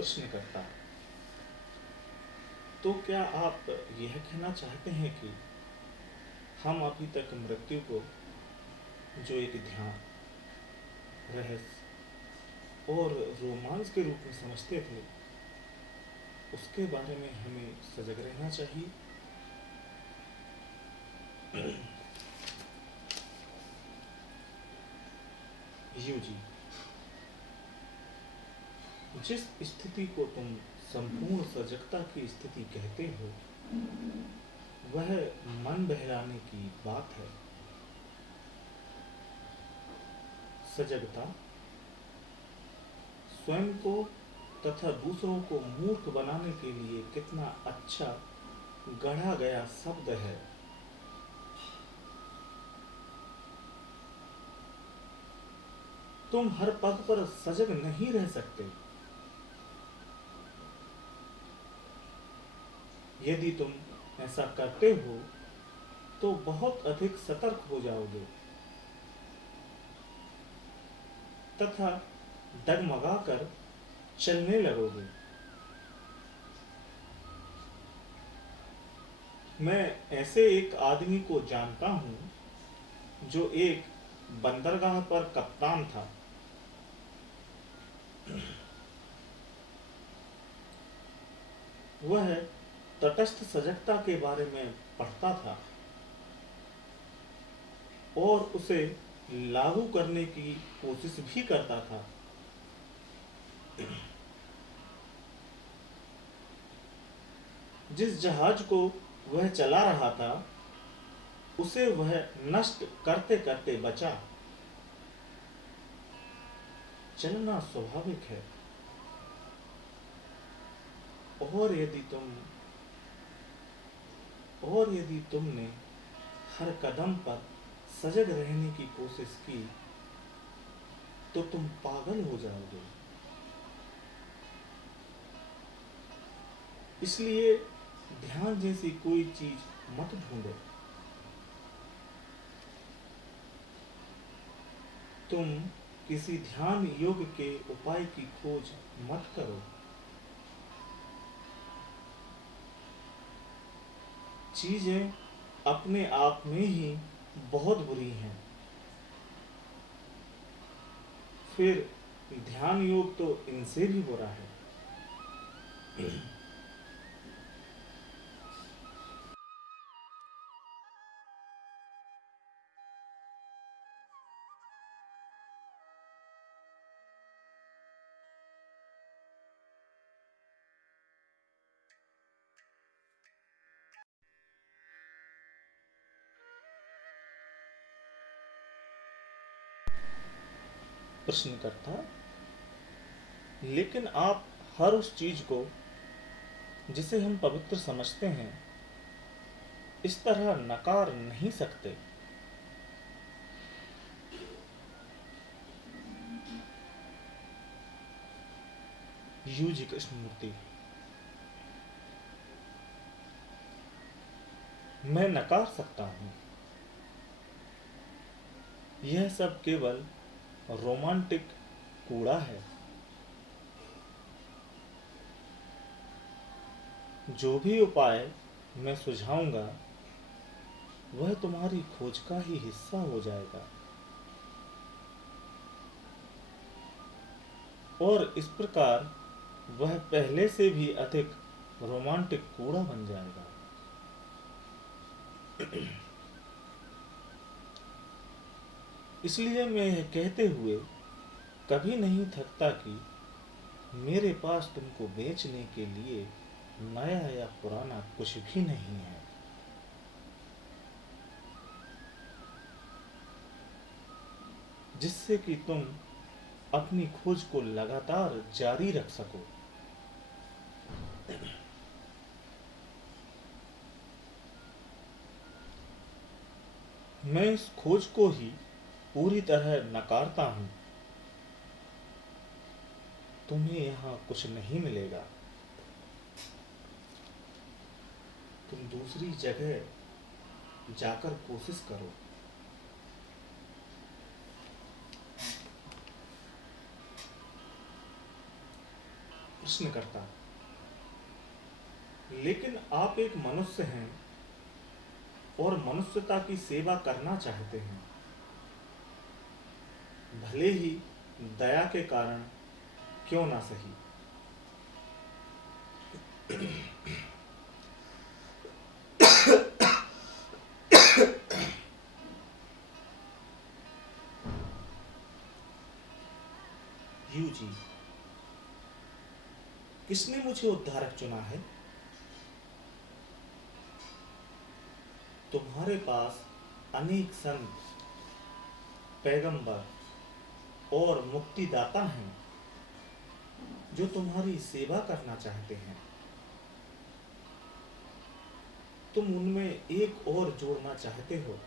प्रश्नकर्ता: तो क्या आप यह कहना चाहते हैं कि हम अभी तक मृत्यु को जो एक ध्यान, रहस्य और रोमांच के रूप में समझते थे, उसके बारे में हमें सजग रहना चाहिए? यूजी: जिस स्थिति को तुम संपूर्ण सजगता की स्थिति कहते हो, वह मन बहलाने की बात है। सजगता स्वयं को तथा दूसरों को मूर्ख बनाने के लिए कितना अच्छा गढ़ा गया शब्द है। तुम हर पग पर सजग नहीं रह सकते। यदि तुम ऐसा करते हो तो बहुत अधिक सतर्क हो जाओगे तथा डगमगाकर चलने लगोगे। मैं ऐसे एक आदमी को जानता हूं जो एक बंदरगाह पर कप्तान था। वह तटस्थ सजगता के बारे में पढ़ता था और उसे लागू करने की कोशिश भी करता था। जिस जहाज को वह चला रहा था, उसे वह नष्ट करते करते बचा। चलना स्वाभाविक है, और यदि तुमने हर कदम पर सजग रहने की कोशिश की तो तुम पागल हो जाओगे। इसलिए ध्यान जैसी कोई चीज मत ढूंढो। तुम किसी ध्यान योग के उपाय की खोज मत करो। चीजें अपने आप में ही बहुत बुरी हैं, फिर ध्यान योग तो इनसे भी बुरा है। प्रश्नकर्ता: लेकिन आप हर उस चीज को जिसे हम पवित्र समझते हैं इस तरह नकार नहीं सकते। यूजी कृष्णमूर्ति: मैं नकार सकता हूं। यह सब केवल रोमांटिक कूड़ा है। जो भी उपाय मैं सुझाऊंगा वह तुम्हारी खोज का ही हिस्सा हो जाएगा, और इस प्रकार वह पहले से भी अधिक रोमांटिक कूड़ा बन जाएगा। इसलिए मैं यह कहते हुए कभी नहीं थकता कि मेरे पास तुमको बेचने के लिए नया या पुराना कुछ भी नहीं है। जिससे कि तुम अपनी खोज को लगातार जारी रख सको। मैं इस खोज को ही पूरी तरह नकारता हूं। तुम्हें यहां कुछ नहीं मिलेगा। तुम दूसरी जगह जाकर कोशिश करो। प्रश्नकर्ता, लेकिन आप एक मनुष्य हैं और मनुष्यता की सेवा करना चाहते हैं, भले ही दया के कारण क्यों ना सही। यू जी, किसने मुझे उद्धारक चुना है? तुम्हारे पास अनेक संत, पैगंबर और मुक्तिदाता हैं जो तुम्हारी सेवा करना चाहते हैं। तुम उनमें एक और जोड़ना चाहते हो।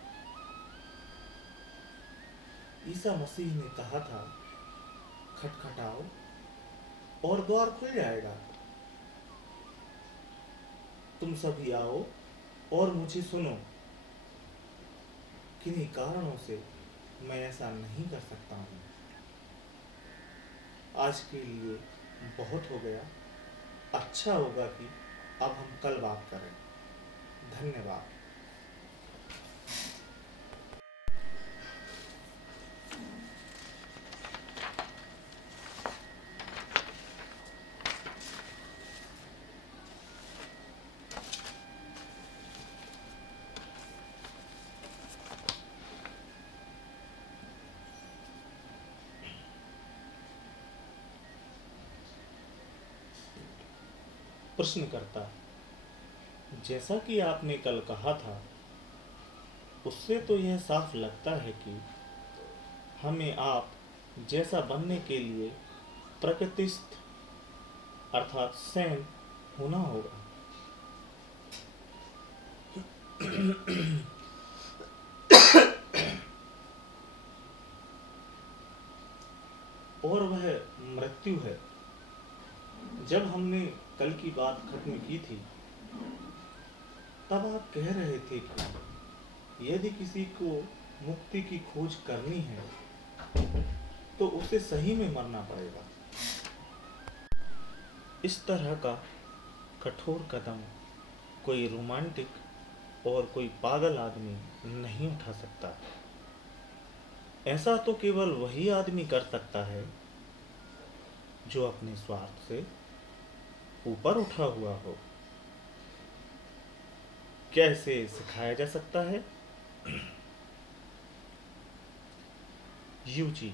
ईसा मसीह ने कहा था, खटखटाओ और द्वार खुल जाएगा। तुम सभी आओ और मुझे सुनो। किन्हीं कारणों से मैं ऐसा नहीं कर सकता हूँ। आज के लिए बहुत हो गया। अच्छा होगा कि अब हम कल बात करें। धन्यवाद। प्रश्नकर्ता, जैसा कि आपने कल कहा था, उससे तो यह साफ लगता है कि हमें आप जैसा बनने के लिए प्रकृतिस्थ अर्थात सैन होना होगा। और वह मृत्यु है। जब हमने कल की बात खत्म की थी, तब आप कह रहे थे कि यदि किसी को मुक्ति की खोज करनी है तो उसे सही में मरना पड़ेगा। इस तरह का कठोर कदम कोई रोमांटिक और कोई पागल आदमी नहीं उठा सकता। ऐसा तो केवल वही आदमी कर सकता है जो अपने स्वार्थ से ऊपर उठा हुआ हो। क्या इसे सिखाया जा सकता है? यू जी,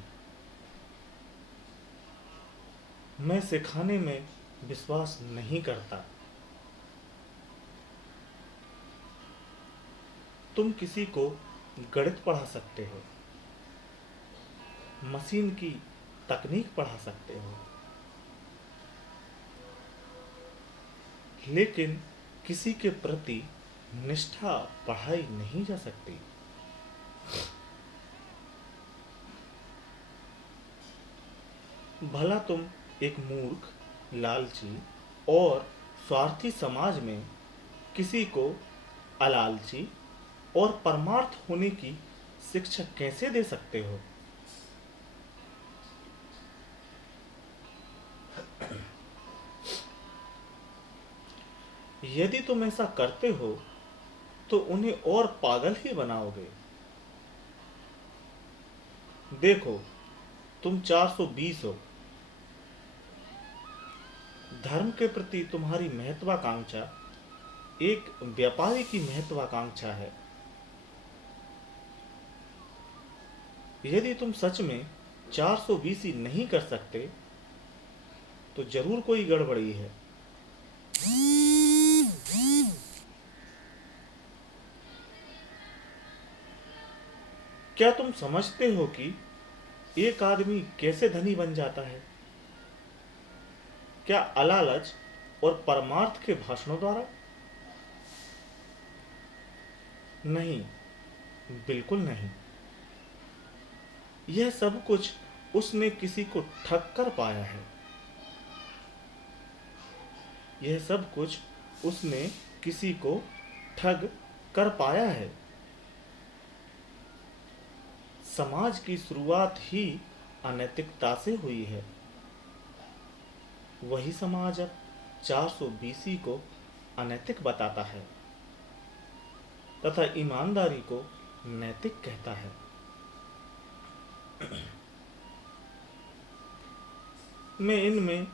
मैं सिखाने में विश्वास नहीं करता। तुम किसी को गणित पढ़ा सकते हो, मशीन की तकनीक पढ़ा सकते हो, लेकिन किसी के प्रति निष्ठा पढ़ाई नहीं जा सकती। भला तुम एक मूर्ख, लालची और स्वार्थी समाज में किसी को अलालची और परमार्थ होने की शिक्षा कैसे दे सकते हो? यदि तुम ऐसा करते हो तो उन्हें और पागल ही बनाओगे। देखो, तुम 420 हो। धर्म के प्रति तुम्हारी महत्वाकांक्षा एक व्यापारी की महत्वाकांक्षा है। यदि तुम सच में 420 ही नहीं कर सकते तो जरूर कोई गड़बड़ी है। क्या तुम समझते हो कि एक आदमी कैसे धनी बन जाता है? क्या अलालच और परमार्थ के भाषणों द्वारा? नहीं, बिल्कुल नहीं। यह सब कुछ उसने किसी को ठग कर पाया है। यह सब कुछ उसने किसी को ठग कर पाया है। समाज की शुरुआत ही अनैतिकता से हुई है। वही समाज अब 400 BC को अनैतिक बताता है तथा ईमानदारी को नैतिक कहता है। मैं इनमें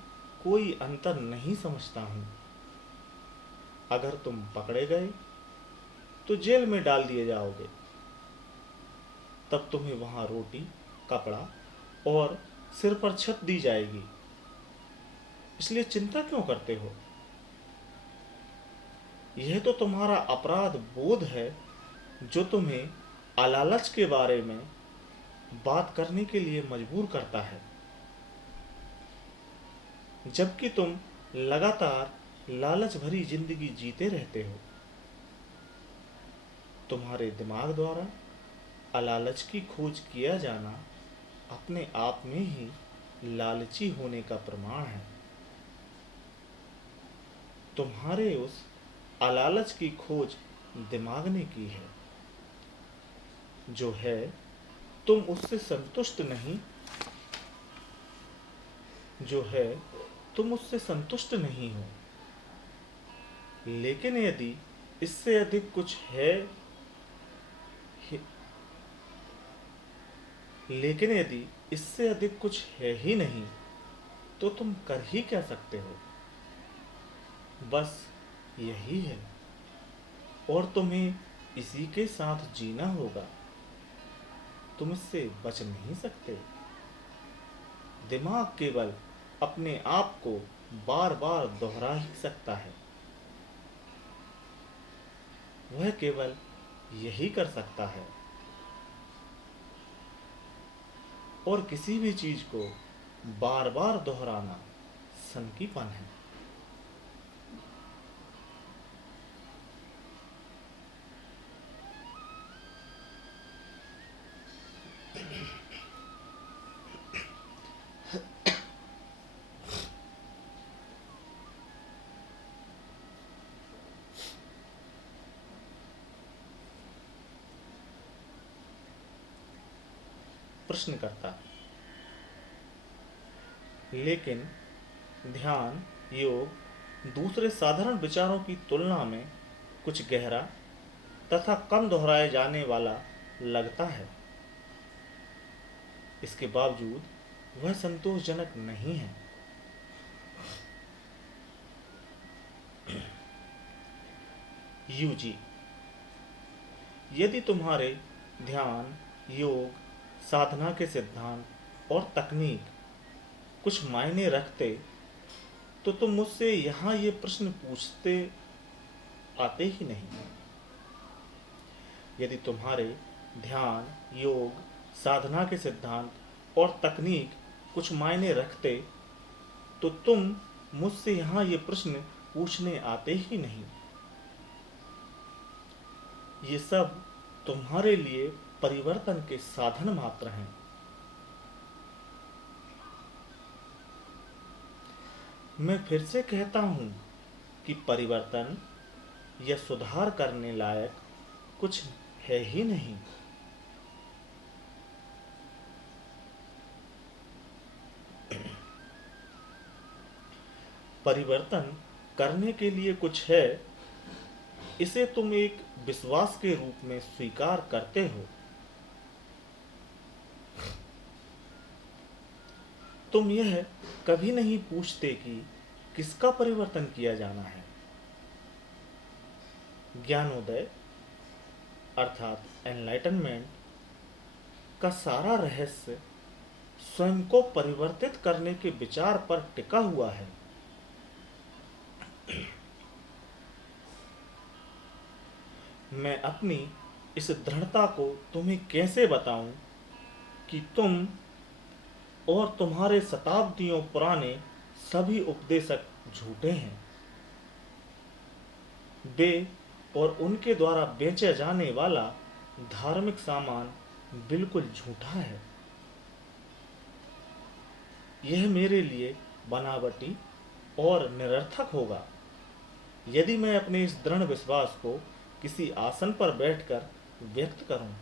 कोई अंतर नहीं समझता हूँ। अगर तुम पकड़े गए तो जेल में डाल दिए जाओगे। तब तुम्हें वहां रोटी, कपड़ा और सिर पर छत दी जाएगी। इसलिए चिंता क्यों करते हो? यह तो तुम्हारा अपराध बोध है जो तुम्हें अलालच के बारे में बात करने के लिए मजबूर करता है, जबकि तुम लगातार लालच भरी जिंदगी जीते रहते हो। तुम्हारे दिमाग द्वारा अलालच की खोज किया जाना अपने आप में ही लालची होने का प्रमाण है। तुम्हारे उस अलालच की खोज दिमाग ने की है, जो है तुम उससे संतुष्ट नहीं, जो है तुम उससे संतुष्ट नहीं हो। लेकिन यदि इससे अधिक कुछ है, लेकिन यदि इससे अधिक कुछ है ही नहीं, तो तुम कर ही क्या सकते हो? बस यही है, और तुम्हें इसी के साथ जीना होगा। तुम इससे बच नहीं सकते। दिमाग केवल अपने आप को बार बार दोहरा ही सकता है। वह केवल यही कर सकता है, और किसी भी चीज को बार बार दोहराना सनकीपन है। प्रश्नकर्ता: लेकिन ध्यान, योग दूसरे साधारण विचारों की तुलना में कुछ गहरा तथा कम दोहराए जाने वाला लगता है। इसके बावजूद वह संतोषजनक नहीं है। यूजी: यदि तुम्हारे ध्यान, योग, साधना के सिद्धांत और तकनीक कुछ मायने रखते तो तुम मुझसे यहाँ ये प्रश्न पूछते आते ही नहीं। यदि तुम्हारे ध्यान, योग, साधना के सिद्धांत और तकनीक कुछ मायने रखते तो तुम मुझसे यहाँ ये प्रश्न पूछने आते ही नहीं। ये सब तुम्हारे लिए परिवर्तन के साधन मात्र हैं। मैं फिर से कहता हूं कि परिवर्तन या सुधार करने लायक कुछ है ही नहीं। परिवर्तन करने के लिए कुछ है, इसे तुम एक विश्वास के रूप में स्वीकार करते हो। तुम यह कभी नहीं पूछते कि किसका परिवर्तन किया जाना है। ज्ञानोदय अर्थात एनलाइटनमेंट का सारा रहस्य स्वयं को परिवर्तित करने के विचार पर टिका हुआ है। मैं अपनी इस दृढ़ता को तुम्हें कैसे बताऊं कि तुम और तुम्हारे शताब्दियों पुराने सभी उपदेशक झूठे हैं। वे और उनके द्वारा बेचा जाने वाला धार्मिक सामान बिल्कुल झूठा है। यह मेरे लिए बनावटी और निरर्थक होगा यदि मैं अपने इस दृढ़ विश्वास को किसी आसन पर बैठकर व्यक्त करूं।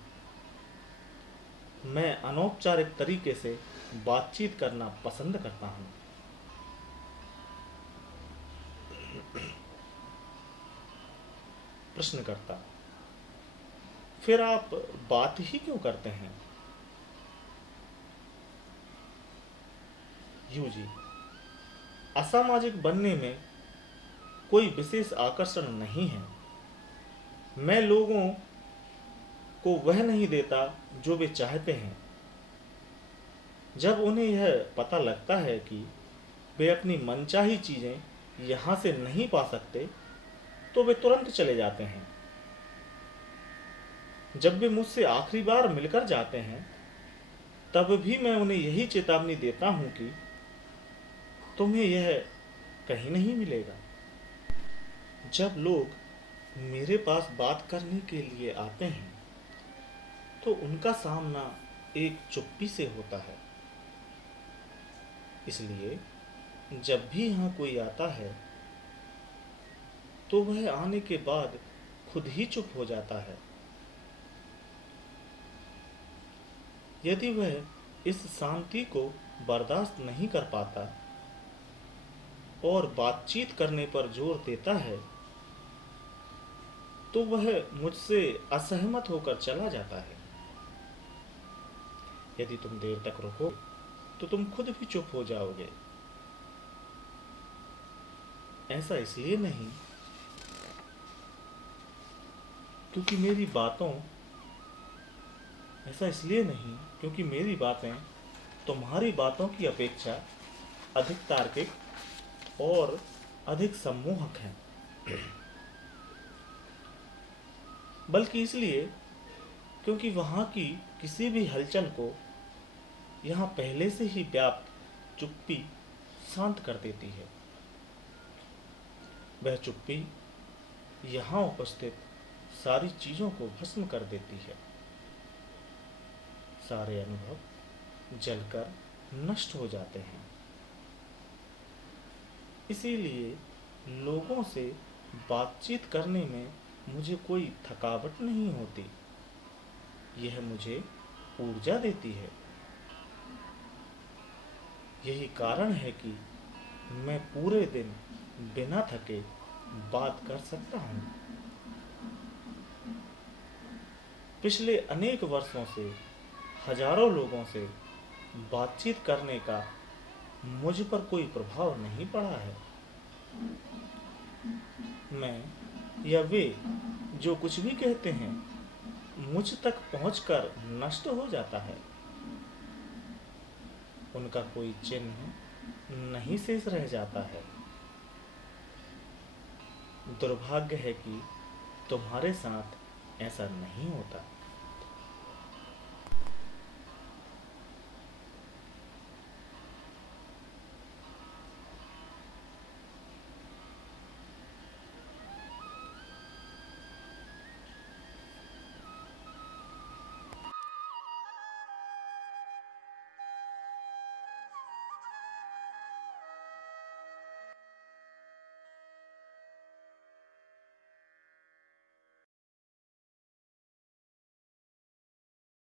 मैं अनौपचारिक तरीके से बातचीत करना पसंद करता हूं। प्रश्नकर्ता: फिर आप बात ही क्यों करते हैं? यूजी: असामाजिक बनने में कोई विशेष आकर्षण नहीं है। मैं लोगों को वह नहीं देता जो वे चाहते हैं। जब उन्हें यह पता लगता है कि वे अपनी मनचाही चीजें यहाँ से नहीं पा सकते, तो वे तुरंत चले जाते हैं। जब वे मुझसे आखिरी बार मिलकर जाते हैं, तब भी मैं उन्हें यही चेतावनी देता हूं कि तुम्हें यह कहीं नहीं मिलेगा। जब लोग मेरे पास बात करने के लिए आते हैं, तो उनका सामना एक चुप्पी से होता है। इसलिए जब भी यहाँ कोई आता है, तो वह आने के बाद खुद ही चुप हो जाता है। यदि वह इस शांति को बर्दाश्त नहीं कर पाता और बातचीत करने पर जोर देता है, तो वह मुझसे असहमत होकर चला जाता है। यदि तुम देर तक रुको, तो तुम खुद भी चुप हो जाओगे। ऐसा इसलिए नहीं क्योंकि मेरी बातें तुम्हारी बातों की अपेक्षा अधिक तार्किक और अधिक सम्मोहक हैं, बल्कि इसलिए क्योंकि वहां की किसी भी हलचल को यहाँ पहले से ही व्याप्त चुप्पी शांत कर देती है। वह चुप्पी यहाँ उपस्थित सारी चीजों को भस्म कर देती है। सारे अनुभव जलकर नष्ट हो जाते हैं। इसीलिए लोगों से बातचीत करने में मुझे कोई थकावट नहीं होती। यह मुझे ऊर्जा देती है। यही कारण है कि मैं पूरे दिन बिना थके बात कर सकता हूँ। पिछले अनेक वर्षों से हजारों लोगों से बातचीत करने का मुझ पर कोई प्रभाव नहीं पड़ा है। मैं या वे जो कुछ भी कहते हैं, मुझ तक पहुंचकर नष्ट हो जाता है। उनका कोई चिन्ह नहीं शेष रह जाता है। दुर्भाग्य है कि तुम्हारे साथ ऐसा नहीं होता।